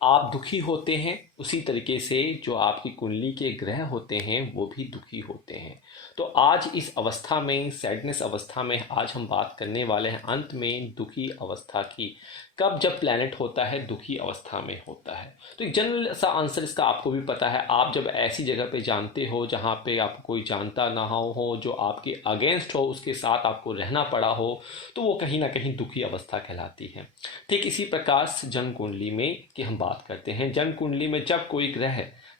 आप दुखी होते हैं उसी तरीके से जो आपकी कुंडली के ग्रह होते हैं वो भी दुखी होते हैं। तो आज इस अवस्था में, सैडनेस अवस्था में, आज हम बात करने वाले हैं अंत में दुखी अवस्था की। कब जब प्लैनेट होता है दुखी अवस्था में होता है। तो एक जनरल सा आंसर इसका आपको भी पता है। आप जब ऐसी जगह पे जानते हो जहाँ पे आपको कोई जानता ना हो, जो आपके अगेंस्ट हो, उसके साथ आपको रहना पड़ा हो, तो वो कहीं ना कहीं दुखी अवस्था कहलाती है। ठीक इसी प्रकार से जन्म कुंडली में की हम बात करते हैं। जन्म कुंडली में जब कोई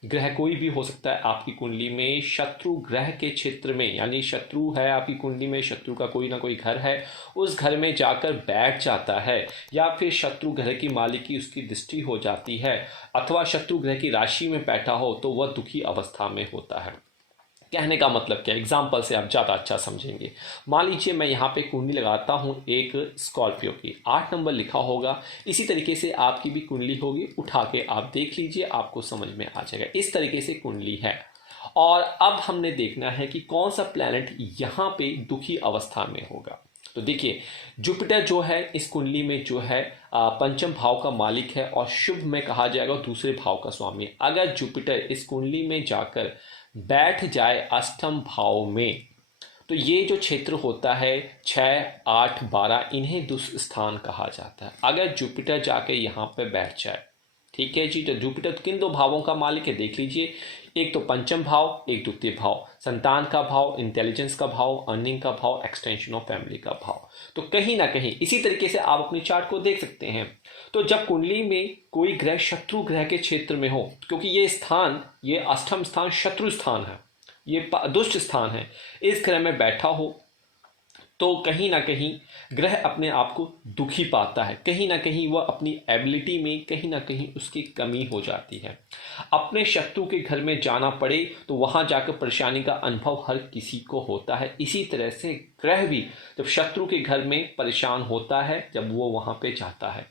ग्रह कोई भी हो सकता है आपकी कुंडली में, शत्रु ग्रह के क्षेत्र में, यानी शत्रु है आपकी कुंडली में, शत्रु का कोई ना कोई घर है, उस घर में जाकर बैठ जाता है, या फिर शत्रु ग्रह की मालिकी उसकी दृष्टि हो जाती है, अथवा शत्रु ग्रह की राशि में बैठा हो, तो वह दुखी अवस्था में होता है। कहने का मतलब क्या, एग्जाम्पल से आप ज़्यादा अच्छा समझेंगे। मान लीजिए मैं यहाँ पे कुंडली लगाता हूँ एक स्कॉर्पियो की, 8 नंबर लिखा होगा। इसी तरीके से आपकी भी कुंडली होगी, उठा के आप देख लीजिए, आपको समझ में आ जाएगा। इस तरीके से कुंडली है। और अब हमने देखना है कि कौन सा प्लैनेट यहाँ पे दुखी अवस्था में होगा। तो देखिए, जुपिटर जो है इस कुंडली में जो है पंचम भाव का मालिक है, और शुभ में कहा जाएगा दूसरे भाव का स्वामी। अगर जुपिटर इस कुंडली में जाकर बैठ जाए अष्टम भाव में, तो ये जो क्षेत्र होता है 6, 8, 12, इन्हें दुष्ट स्थान कहा जाता है। अगर जुपिटर जाके यहाँ पे बैठ जाए, ठीक है जी। तो जुपिटर किन 2 भावों का मालिक है देख लीजिए, एक तो पंचम भाव, एक द्वितीय भाव, संतान का भाव, इंटेलिजेंस का भाव, अर्निंग का भाव, एक्सटेंशन ऑफ फैमिली का भाव। तो कहीं ना कहीं इसी तरीके से आप अपनी चार्ट को देख सकते हैं। तो जब कुंडली में कोई ग्रह शत्रु ग्रह के क्षेत्र में हो, क्योंकि ये स्थान, ये अष्टम स्थान शत्रु स्थान है, ये दुष्ट स्थान है, इस ग्रह में बैठा हो, तो कहीं ना कहीं ग्रह अपने आप को दुखी पाता है। कहीं ना कहीं वह अपनी एबिलिटी में कहीं ना कहीं उसकी कमी हो जाती है। अपने शत्रु के घर में जाना पड़े तो वहाँ जाकर परेशानी का अनुभव हर किसी को होता है। इसी तरह से ग्रह भी जब शत्रु के घर में परेशान होता है, जब वो वहाँ पे जाता है,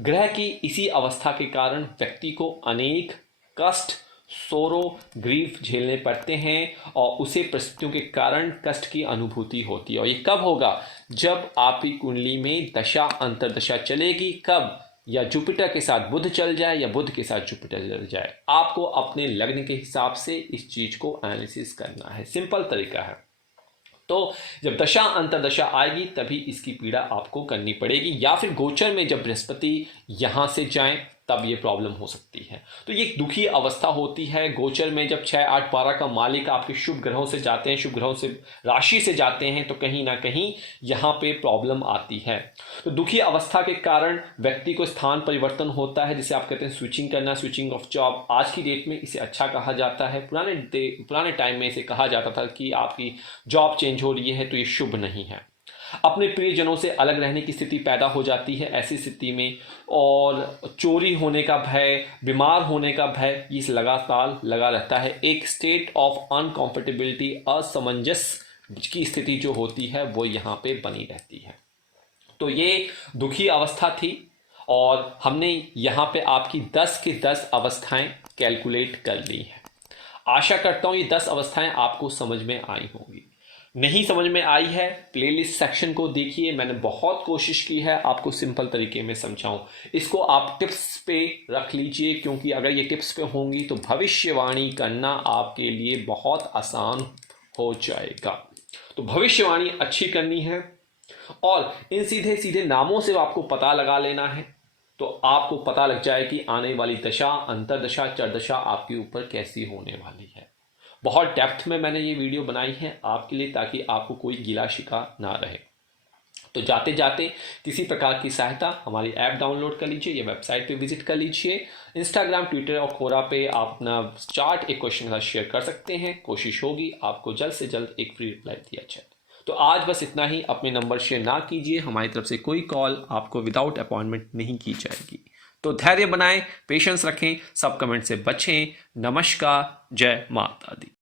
ग्रह की इसी अवस्था के कारण व्यक्ति को अनेक कष्ट, सोरो, ग्रीफ झेलने पड़ते हैं, और उसे परिस्थितियों के कारण कष्ट की अनुभूति होती है। और ये कब होगा, जब आपकी कुंडली में दशा अंतरदशा चलेगी। कब, या जुपिटर के साथ बुध चल जाए या बुध के साथ जुपिटर चल जाए। आपको अपने लग्न के हिसाब से इस चीज को एनालिसिस करना है, सिंपल तरीका है। तो जब दशा अंतरदशा आएगी तभी इसकी पीड़ा आपको करनी पड़ेगी, या फिर गोचर में जब बृहस्पति यहां से जाएं तब ये प्रॉब्लम हो सकती है। तो ये एक दुखी अवस्था होती है। गोचर में जब 6, 8, 12 का मालिक आपके शुभ ग्रहों से जाते हैं, शुभ ग्रहों से राशि से जाते हैं, तो कहीं ना कहीं यहाँ पे प्रॉब्लम आती है। तो दुखी अवस्था के कारण व्यक्ति को स्थान परिवर्तन होता है, जिसे आप कहते हैं स्विचिंग करना, स्विचिंग ऑफ जॉब। आज की डेट में इसे अच्छा कहा जाता है। पुराने टाइम में इसे कहा जाता था कि आपकी जॉब चेंज हो रही है, तो ये शुभ नहीं है। अपने प्रियजनों से अलग रहने की स्थिति पैदा हो जाती है ऐसी स्थिति में, और चोरी होने का भय, बीमार होने का भय, इस लगातार लगा रहता है। एक स्टेट ऑफ अनकंफर्टेबिलिटी, असमंजस की स्थिति जो होती है वो यहाँ पे बनी रहती है। तो ये दुखी अवस्था थी, और हमने यहाँ पे आपकी 10 के 10 अवस्थाएं कैलकुलेट कर ली हैं। आशा करता हूँ ये 10 अवस्थाएं आपको समझ में आई होंगी। नहीं समझ में आई है, प्लेलिस्ट सेक्शन को देखिए। मैंने बहुत कोशिश की है आपको सिंपल तरीके में समझाऊं। इसको आप टिप्स पे रख लीजिए, क्योंकि अगर ये टिप्स पे होंगी तो भविष्यवाणी करना आपके लिए बहुत आसान हो जाएगा। तो भविष्यवाणी अच्छी करनी है, और इन सीधे सीधे नामों से आपको पता लगा लेना है, तो आपको पता लग जाए कि आने वाली दशा, अंतरदशा, चरदशा आपके ऊपर कैसी होने वाली है। बहुत डेप्थ में मैंने ये वीडियो बनाई है आपके लिए, ताकि आपको कोई गिला शिका ना रहे। तो जाते जाते किसी प्रकार की सहायता, हमारी ऐप डाउनलोड कर लीजिए या वेबसाइट पे विजिट कर लीजिए। इंस्टाग्राम, ट्विटर और कोरा पे आप अपना चार्ट एक क्वेश्चन के साथ शेयर कर सकते हैं। कोशिश होगी आपको जल्द से जल्द एक फ्री रिप्लाई दिया जाए। तो आज बस इतना ही। अपने नंबर शेयर ना कीजिए, हमारी तरफ से कोई कॉल आपको विदाउट अपॉइंटमेंट नहीं की जाएगी। तो धैर्य बनाएं, पेशेंस रखें, सब कमेंट से बचें। नमस्कार, जय माता दी।